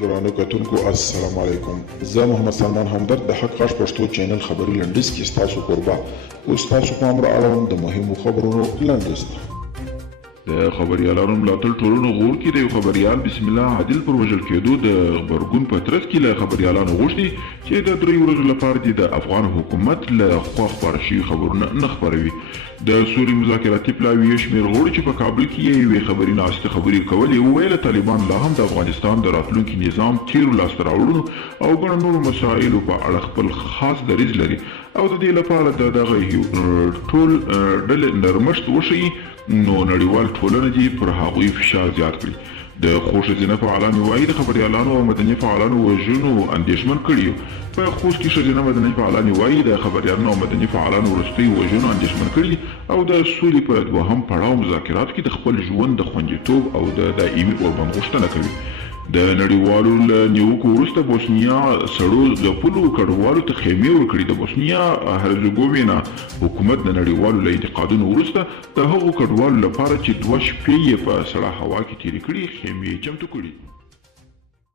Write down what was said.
درانه کتونکو السلام علیکم. زه محمد سلمان همدرد د حق غږ پښتو چینل خبري لنډیز کې ستاسو کوربه اوس تاسو پام را اړوم د مهمو خبرونو لنډیز ته. د خبريالانو ملاتړ ټولنو غوړ کې د یو خبريال بسم الله عادل پر وژل کېدو د غبرګون په ترڅ کې له خبريالانو غوښتي چې د 3 ورځو لپاره د افغان حکومت له خوا خپاره شوي خبرونه نه خپروي. د سوري مذاکراتي پلاوي شمېر غوړي چې په کابل کې یوې خبري ناستې خبرې کولې وویل طالبان لا هم د افغانستان د راتلونکي نظام تیرو لاسته راوړنو او ګڼو نورو مسایلو په اړه خپل خاص دریځ لري او د دې لپاره دغه ټول ډلې نرمښت وښیي نو نړیوال ټولنه دې پر هغوی فشار زیات کړي. د خوست ښځینه فعالانو وایي د خبریالانو او مدني فعالانو وژنو اندېښمن کړي. په خوست کې ښځینه مدني فعالان وایي د خبریالانو او مدني فعالانو وروستي وژنو اندېښمن کړي او د سولې په دوهم پړاو مذاکراتو کې د خپل ژوند د خوندیتوب او د دایمي اوربند غوښتنه کوي. د نړیوالو له نیوکو وروسته بوسنیا سړو د پولو کډوالو ته خیمې ورکړي. د بوسنیا هرزګووینا حکومت د نړیوالو له انتقادونو وروسته د هغو کډوالو لپاره چې 2 شپې یې په سړه هوا کې تېرې کړي خیمې چمتو کړي.